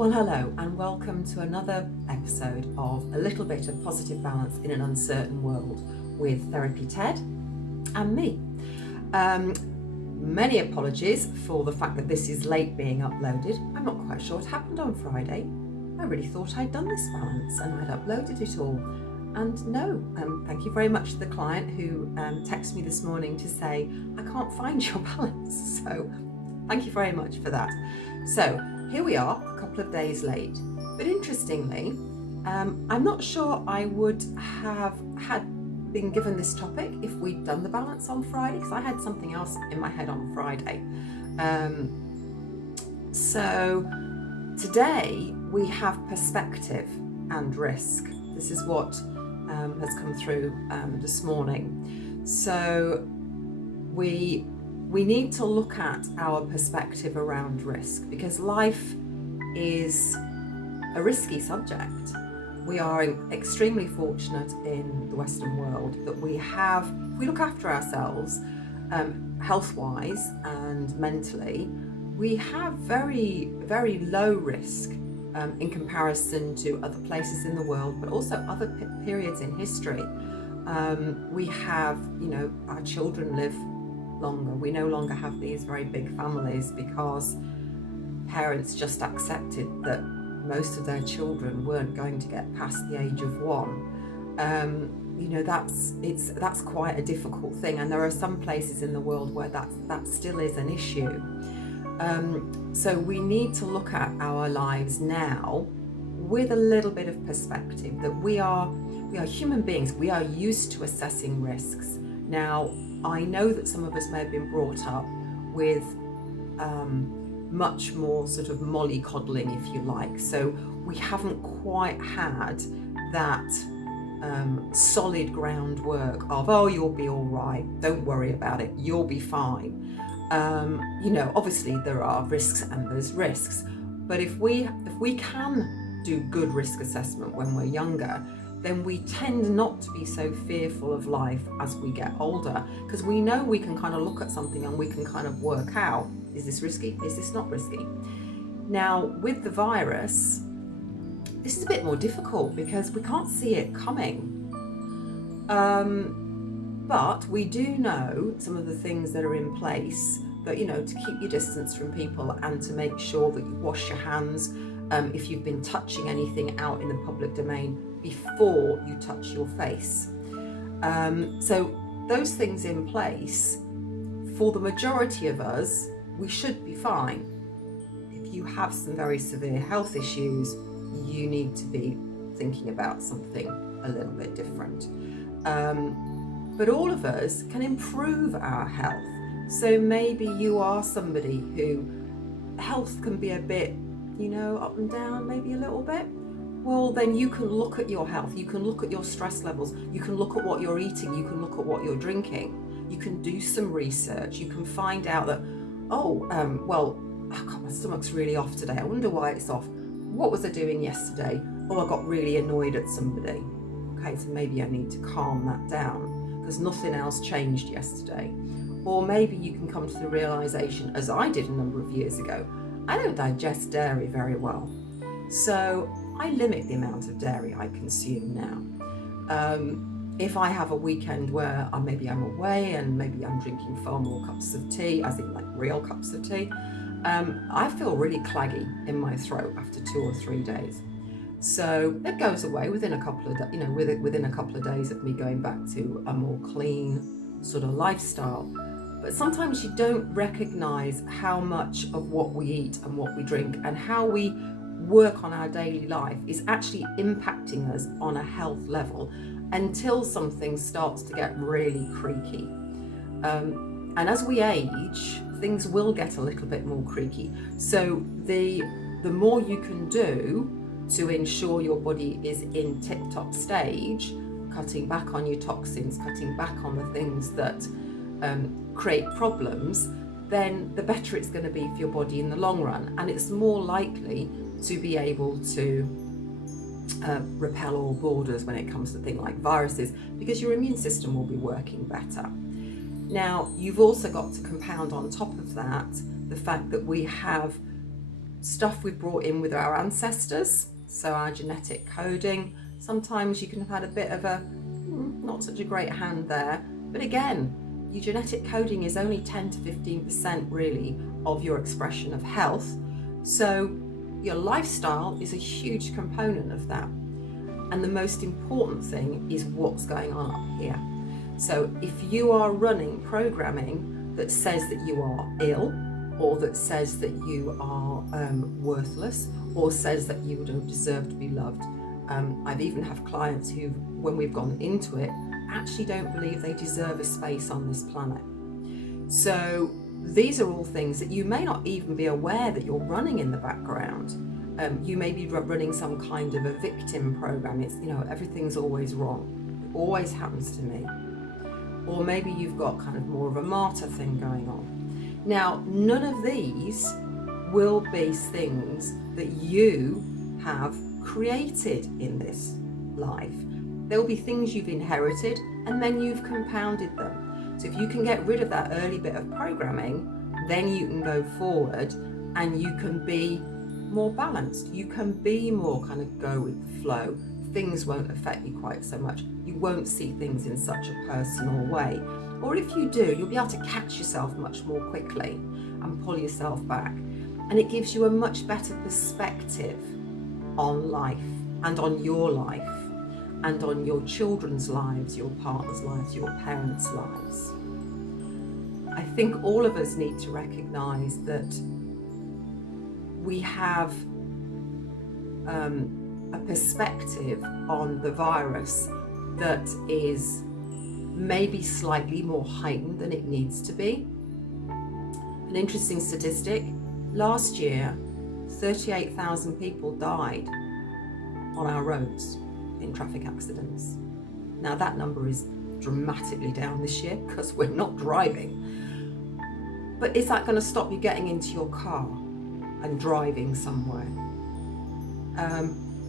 Well, hello and welcome to another episode of A Little Bit of Positive Balance in an Uncertain World with Therapy Ted and me. Many apologies for the fact that this is late being uploaded. I'm not quite sure what happened on Friday. I really thought I'd done this balance and I'd uploaded it all. And no, thank you very much to the client who texted me this morning to say, I can't find your balance. So thank you very much for that. So here we are, a couple of days late. But interestingly, I'm not sure I would have been given this topic if we'd done the balance on Friday, because I had something else in my head on Friday. So today we have perspective and risk. This is what has come through this morning. So we need to look at our perspective around risk, because life is a risky subject. We are extremely fortunate in the Western world that we look after ourselves health-wise and mentally, we have very, very low risk in comparison to other places in the world, but also other periods in history. We have, our children live longer. We no longer have these very big families because parents just accepted that most of their children weren't going to get past the age of 1. That's quite a difficult thing, and there are some places in the world where that still is an issue. So we need to look at our lives now with a little bit of perspective that we are human beings. We are used to assessing risks. Now, I know that some of us may have been brought up with much more sort of mollycoddling, if you like. So we haven't quite had that solid groundwork of, oh, you'll be all right, don't worry about it, you'll be fine. Obviously there are risks and there's risks, but if we can do good risk assessment when we're younger, then we tend not to be so fearful of life as we get older, because we know we can kind of look at something and we can kind of work out, is this risky? Is this not risky? Now, with the virus, this is a bit more difficult because we can't see it coming. But we do know some of the things that are in place that, to keep your distance from people and to make sure that you wash your hands if you've been touching anything out in the public domain before you touch your face. So those things in place, for the majority of us, we should be fine. If you have some very severe health issues, you need to be thinking about something a little bit different. But all of us can improve our health. So maybe you are somebody who health can be a bit, up and down, maybe a little bit. Well, then you can look at your health, you can look at your stress levels, you can look at what you're eating, you can look at what you're drinking, you can do some research, you can find out that, my stomach's really off today, I wonder why it's off. What was I doing yesterday? Oh, I got really annoyed at somebody. Okay, so maybe I need to calm that down because nothing else changed yesterday. Or maybe you can come to the realization, as I did a number of years ago, I don't digest dairy very well. So I limit the amount of dairy I consume now. If I have a weekend where maybe I'm away and maybe I'm drinking far more cups of tea, as in like real cups of tea, I feel really claggy in my throat after 2 or 3 days. So it goes away within a couple of within a couple of days of me going back to a more clean sort of lifestyle. But sometimes you don't recognize how much of what we eat and what we drink and how we work on our daily life is actually impacting us on a health level until something starts to get really creaky. And as we age, things will get a little bit more creaky. So the more you can do to ensure your body is in tip-top stage, cutting back on your toxins, cutting back on the things that create problems, then the better it's going to be for your body in the long run, and it's more likely to be able to repel all borders when it comes to things like viruses, because your immune system will be working better. Now, you've also got to compound on top of that the fact that we have stuff we've brought in with our ancestors, so our genetic coding. Sometimes you can have had a bit of a not such a great hand there, but again, your genetic coding is only 10 to 15% really of your expression of health. So your lifestyle is a huge component of that. And the most important thing is what's going on up here. So if you are running programming that says that you are ill, or that says that you are worthless, or says that you don't deserve to be loved, I've even had clients who, when we've gone into it, actually don't believe they deserve a space on this planet. So these are all things that you may not even be aware that you're running in the background. You may be running some kind of a victim program. It's, everything's always wrong. It always happens to me. Or maybe you've got kind of more of a martyr thing going on. Now, none of these will be things that you have created in this life. There will be things you've inherited and then you've compounded them. So if you can get rid of that early bit of programming, then you can go forward and you can be more balanced. You can be more kind of go with the flow. Things won't affect you quite so much. You won't see things in such a personal way. Or if you do, you'll be able to catch yourself much more quickly and pull yourself back. And it gives you a much better perspective on life and on your life and on your children's lives, your partner's lives, your parents' lives. I think all of us need to recognise that we have a perspective on the virus that is maybe slightly more heightened than it needs to be. An interesting statistic, last year 38,000 people died on our roads in traffic accidents. Now that number is dramatically down this year because we're not driving. But is that going to stop you getting into your car and driving somewhere?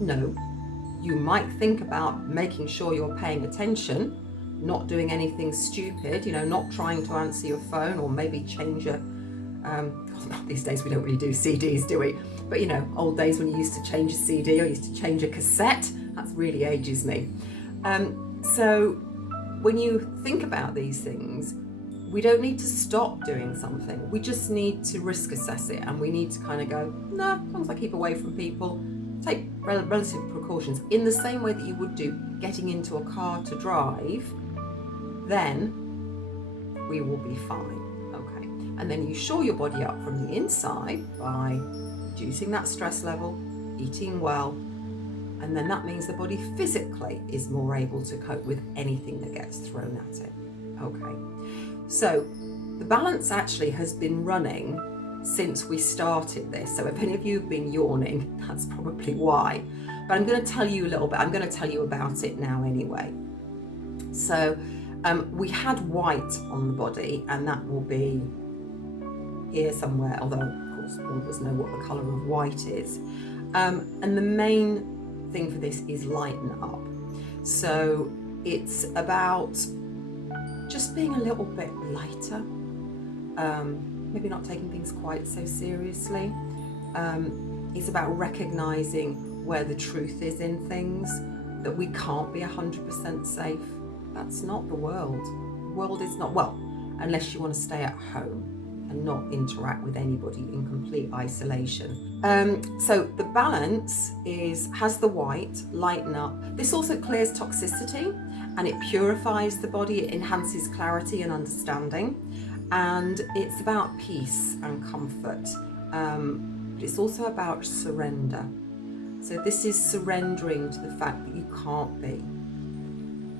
No. You might think about making sure you're paying attention, not doing anything stupid, not trying to answer your phone or maybe change a these days we don't really do CDs, do we? But old days when you used to change a CD or used to change a cassette, that really ages me. So when you think about these things, we don't need to stop doing something. We just need to risk assess it, and we need to kind of go, no, as long as I keep away from people, take relative precautions in the same way that you would do getting into a car to drive, then we will be fine. Okay. And then you shore your body up from the inside by reducing that stress level, eating well, and then that means the body physically is more able to cope with anything that gets thrown at it. Okay. So the balance actually has been running since we started this. So if any of you have been yawning, that's probably why. But I'm going to tell you a little bit. I'm going to tell you about it now anyway. So we had white on the body, and that will be here somewhere, although of course all of us know what the colour of white is. And the main thing for this is lighten up. So it's about just being a little bit lighter, maybe not taking things quite so seriously. It's about recognising where the truth is in things, that we can't be 100% safe. That's not the world. The world is not, well, unless you want to stay at home and not interact with anybody in complete isolation. So the balance has the white, lighten up. This also clears toxicity and it purifies the body, it enhances clarity and understanding. And it's about peace and comfort. But it's also about surrender. So this is surrendering to the fact that you can't be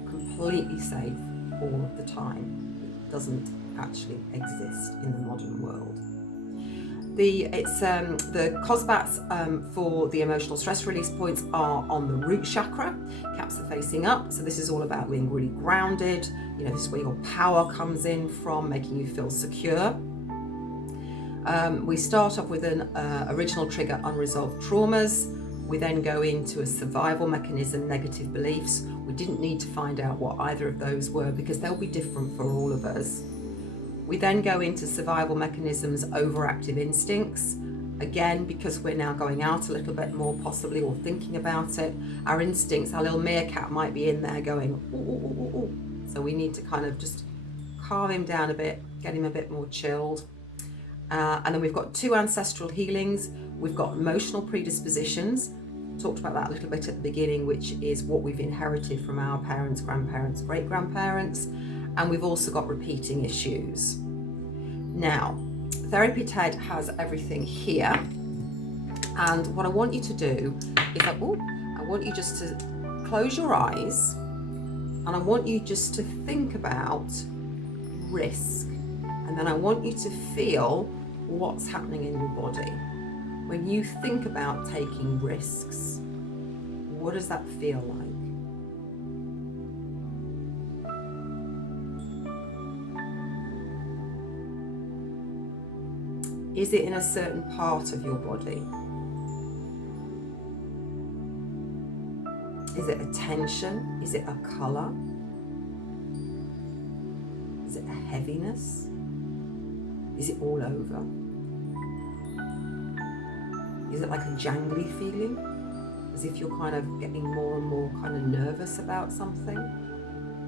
completely safe all of the time. It doesn't actually exist in the modern world. The COSBATs for the emotional stress release points are on the root chakra. Caps are facing up, so this is all about being really grounded. This is where your power comes in from, making you feel secure. We start off with an original trigger, unresolved traumas. We then go into a survival mechanism, negative beliefs. We didn't need to find out what either of those were because they'll be different for all of us. We then go into survival mechanisms, overactive instincts, Again, because we're now going out a little bit more possibly, or thinking about it, our instincts, our little meerkat might be in there going, ooh, ooh, ooh, ooh, ooh. So we need to kind of just calm him down a bit, get him a bit more chilled. And then we've got 2 ancestral healings. We've got emotional predispositions. Talked about that a little bit at the beginning, which is what we've inherited from our parents, grandparents, great-grandparents. And we've also got repeating issues. Now, Therapy Ted has everything here. And what I want you to do is I want you just to close your eyes, and I want you just to think about risk. And then I want you to feel what's happening in your body. When you think about taking risks, what does that feel like? Is it in a certain part of your body? Is it a tension? Is it a colour? Is it a heaviness? Is it all over? Is it like a jangly feeling? As if you're kind of getting more and more kind of nervous about something?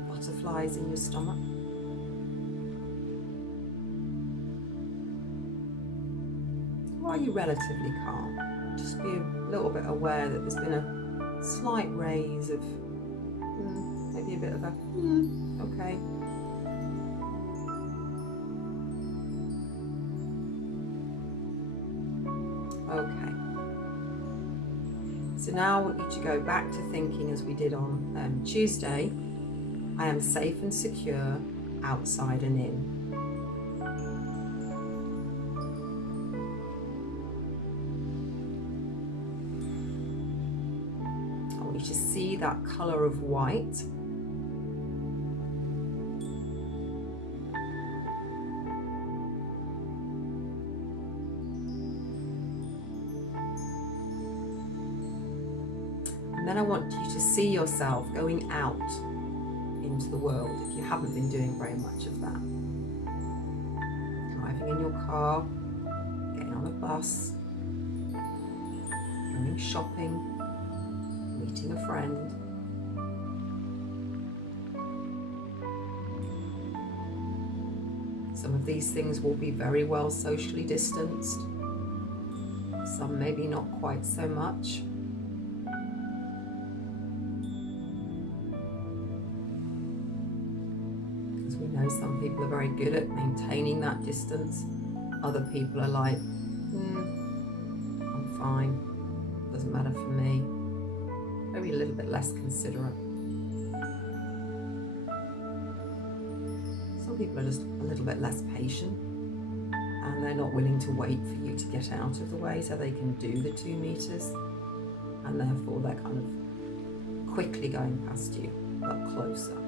Butterflies in your stomach? Or are you relatively calm? Just be a little bit aware that there's been a slight raise of maybe a bit of a okay. Okay. So now I want you to go back to thinking as we did on Tuesday. I am safe and secure outside and in. I want you to see that colour of white. And then I want you to see yourself going out into the world if you haven't been doing very much of that. Driving in your car, getting on a bus, going shopping, meeting a friend. Some of these things will be very well socially distanced. Some maybe not quite so much. Some people are very good at maintaining that distance. Other people are like, I'm fine, doesn't matter for me. Maybe a little bit less considerate. Some people are just a little bit less patient, and they're not willing to wait for you to get out of the way so they can do the 2 meters, and therefore they're kind of quickly going past you, but closer.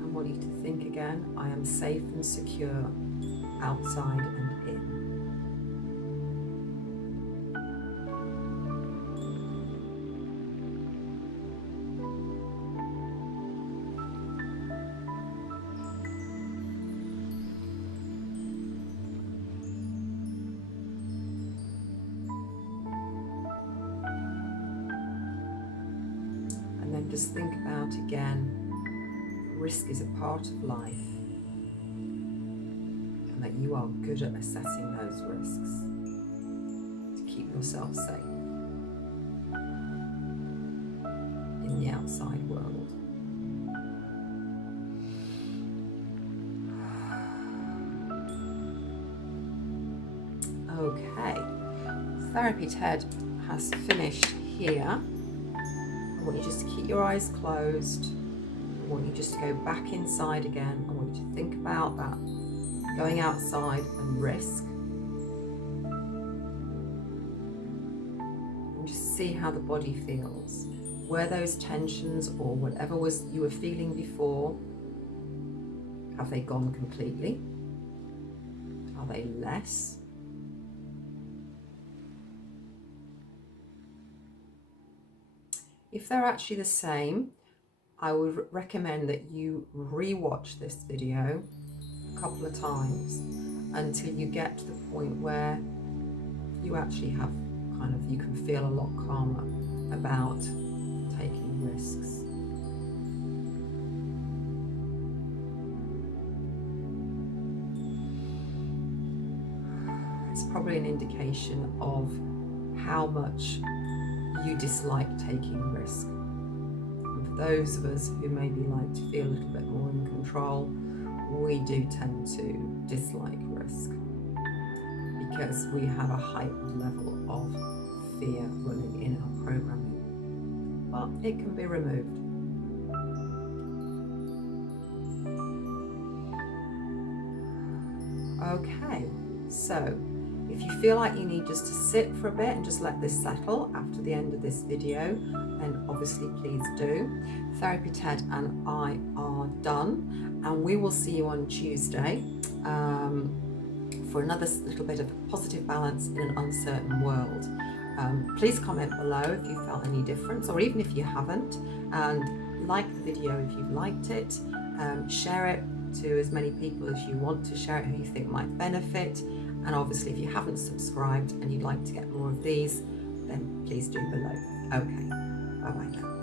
I want you to think again, I am safe and secure outside and in. And then just think about again, risk is a part of life, and that you are good at assessing those risks to keep yourself safe in the outside world. Okay, Therapy Ted has finished here. I want you just to keep your eyes closed. I want you just to go back inside again. I want you to think about that, going outside and risk. And just see how the body feels. Were those tensions or whatever was you were feeling before, have they gone completely? Are they less? If they're actually the same, I would recommend that you re-watch this video a couple of times until you get to the point where you actually have you can feel a lot calmer about taking risks. It's probably an indication of how much you dislike taking risk. And for those of us who maybe like to feel a little bit more in control, we do tend to dislike risk because we have a heightened level of fear running in our programming. But it can be removed. Okay, so if you feel like you need just to sit for a bit and just let this settle after the end of this video, then obviously please do. Therapy Ted and I are done, and we will see you on Tuesday for another little bit of positive balance in an uncertain world. Please comment below if you felt any difference, or even if you haven't, and like the video if you've liked it. Share it to as many people as you want to share it, who you think might benefit. And obviously, if you haven't subscribed and you'd like to get more of these, then please do below. Okay, bye-bye now.